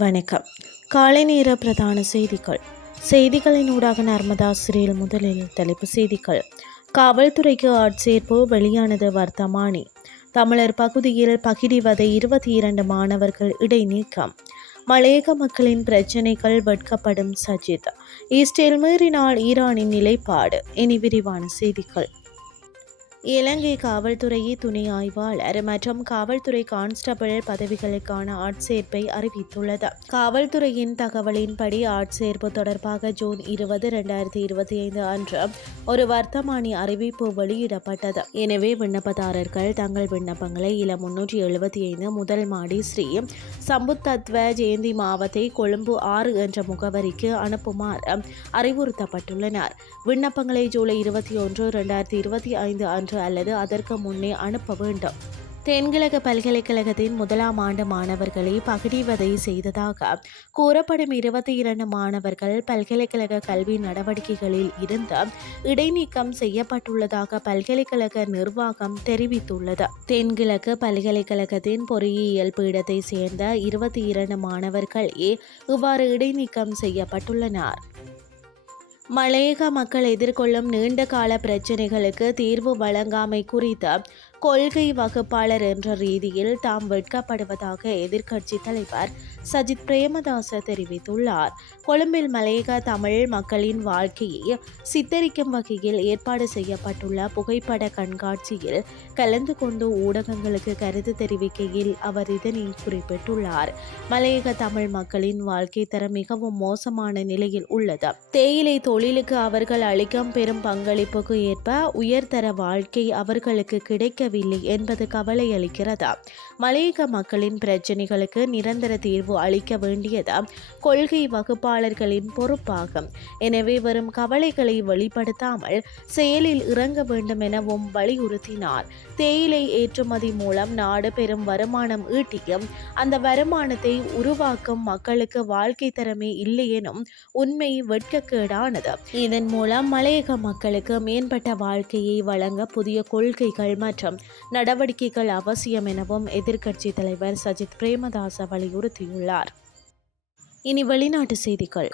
வணக்கம். காலை நேர பிரதான செய்திகள். செய்திகளின் ஊடாக நர்மதா சிறையில் முதலில் தலைப்பு செய்திகள். காவல்துறைக்கு ஆட்சேர்ப்பு வெளியானது வர்த்தமானி. தமிழர் பகுதியில் பகிடிவதை இருபத்தி இரண்டு மாணவர்கள் இடைநீக்கம். மலையக மக்களின் பிரச்சினைகள் வெட்கப்படும் சஜித். ஈஸ்டேல் மீறினால் ஈரானின் நிலைப்பாடு. இனி விரிவான செய்திகள். இலங்கை காவல்துறையை துணை ஆய்வாளர் மற்றும் காவல்துறை கான்ஸ்டபிள் பதவிகளுக்கான ஆட்சேர்ப்பை அறிவித்துள்ளது. காவல்துறையின் தகவலின்படி ஆட்சேர்ப்பு தொடர்பாக ஜூன் இருபது இரண்டாயிரத்தி இருபத்தி ஐந்து அன்று ஒரு வர்த்தமானி அறிவிப்பு வெளியிடப்பட்டது. எனவே விண்ணப்பதாரர்கள் தங்கள் விண்ணப்பங்களை இல முன்னூற்றி எழுபத்தி ஐந்து முதல் மாடி ஸ்ரீ சம்புத்தத்வ ஜெயந்தி மாவத்தை கொழும்பு ஆறு என்ற முகவரிக்கு அனுப்புமாறு அறிவுறுத்தப்பட்டுள்ளனர். விண்ணப்பங்களை ஜூலை இருபத்தி ஒன்று இரண்டாயிரத்தி இருபத்தி ஐந்து அன்று அல்லது அதற்கு முன்னே அனுப்ப வேண்டும். தென்கிழக்கு பல்கலைக்கழகத்தின் முதலாம் ஆண்டு மாணவர்களை பகிடிவதை செய்ததாக கூறப்படும் இருபத்தி இரண்டு மாணவர்கள் பல்கலைக்கழக கல்வி நடவடிக்கைகளில் இருந்து இடைநீக்கம் செய்யப்பட்டுள்ளதாக பல்கலைக்கழக நிர்வாகம் தெரிவித்துள்ளது. தென்கிழக்கு பல்கலைக்கழகத்தின் பொறியியல் பீடத்தை சேர்ந்த இருபத்தி இரண்டு மாணவர்களே இவ்வாறு இடைநீக்கம் செய்யப்பட்டுள்ளனர். மலையக மக்கள் எதிர்கொள்ளும் நீண்ட கால பிரச்சினைகளுக்கு தீர்வு வழங்காமை குறித்த கொள்கை வகுப்பாளர் என்ற ரீதியில் தாம் வெட்கப்படுவதாக எதிர்க்கட்சி தலைவர் சஜித் பிரேமதாச தெரிவித்துள்ளார். கொழும்பில் மலையக தமிழ் மக்களின் வாழ்க்கையை சித்தரிக்கும் வகையில் ஏற்பாடு செய்யப்பட்டுள்ள புகைப்பட கண்காட்சியில் கலந்து கொண்டு ஊடகங்களுக்கு கருத்து தெரிவிக்கையில் அவர் இதனை குறிப்பிட்டுள்ளார். மலையக தமிழ் மக்களின் வாழ்க்கை தரம் மிகவும் மோசமான நிலையில் உள்ளது. தேயிலை தொழிலுக்கு அவர்கள் அளிக்கும் பெரும் பங்களிப்புக்கு ஏற்ப உயர்தர வாழ்க்கை அவர்களுக்கு கிடைக்க கிடைக்கவில்லை என்பது கவலை அளிக்கிறதா? மலையக மக்களின் பிரச்சினைகளுக்கு நிரந்தர தீர்வு அளிக்க வேண்டியது? கொள்கை வகுப்பாளர்களின் பொறுப்பாகும். எனவே வரும் கவலைகளை வெளிப்படுத்தாமல் செயலில் இறங்க வேண்டும் எனவும் வலியுறுத்தினார். தேயிலை ஏற்றுமதி மூலம் நாடு பெரும் வருமானம் ஈட்டியும் அந்த வருமானத்தை உருவாக்கும் மக்களுக்கு வாழ்க்கை தரமே இல்லை எனும் உண்மை வெட்கக்கேடானது. இதன் மூலம் மலையக மக்களுக்கு மேம்பட்ட வாழ்க்கையை வழங்க புதிய கொள்கைகள் மற்றும் நடவடிக்கைகள் அவசியம் எனவும் எதிர்க்கட்சி தலைவர் சஜித் பிரேமதாச வலியுறுத்தியுள்ளார். இனி வெளிநாட்டு செய்திகள்.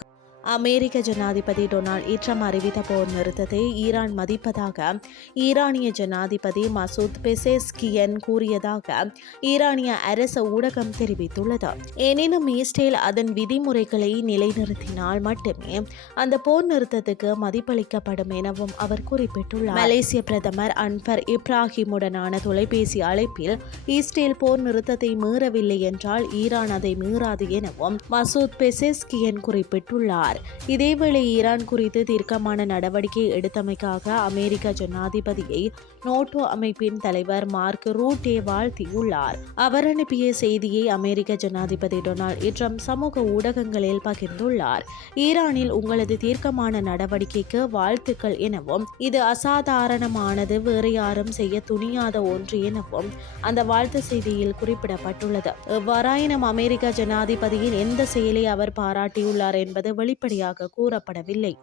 அமெரிக்க ஜனாதிபதி டொனால்ட் ஈட்ரம் அறிவித்த போர் நிறுத்தத்தை ஈரான் மதிப்பதாக ஈரானிய ஜனாதிபதி மசூத் பெசேஸ்கியன் கூறியதாக ஈரானிய அரச ஊடகம் தெரிவித்துள்ளது. எனினும் இஸ்ரேல் அதன் விதிமுறைகளை நிலைநிறுத்தினால் மட்டுமே அந்த போர் நிறுத்தத்துக்கு மதிப்பளிக்கப்படும் எனவும் அவர் குறிப்பிட்டுள்ளார். மலேசிய பிரதமர் அன்வர் இப்ராஹிமுடனான தொலைபேசி அழைப்பில் இஸ்ரேல் போர் நிறுத்தத்தை மீறவில்லை என்றால் ஈரான் அதை மீறாது எனவும் மசூத் பெசேஸ்கியன் குறிப்பிட்டுள்ளார். கூறினார் இதேவேளை ஈரான் குறித்து தீர்க்கமான நடவடிக்கை எடுத்தமைக்காக அமெரிக்க ஜனாதிபதியை நோட்டோ அமைப்பின் தலைவர் மார்க் ரூட்டே வாழ்த்தியுள்ளார். அவர் அனுப்பிய செய்தியை அமெரிக்க ஜனாதிபதி டொனால்டு ட்ரம்ப் சமூக ஊடகங்களில் பகிர்ந்துள்ளார். ஈரானில் உங்களது தீர்க்கமான நடவடிக்கைக்கு வாழ்த்துக்கள் எனவும் இது அசாதாரணமானது வேறு யாரும் செய்ய துணியாத ஒன்று எனவும் அந்த வாழ்த்து செய்தியில் குறிப்பிடப்பட்டுள்ளது. எவ்வாறாயினும் அமெரிக்க ஜனாதிபதியின் எந்த செயலை அவர் பாராட்டியுள்ளார் என்பது வெளிப்பட வெளிப்படையாக கூறப்படவில்லை.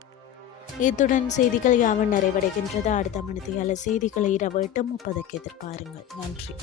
இத்துடன் செய்திகள் யாவும் நிறைவடைகின்றது. அடுத்த மணித்தியால செய்திகளை இரவு எட்டு முப்பதுக்கு எதிர்பாருங்கள். நன்றி.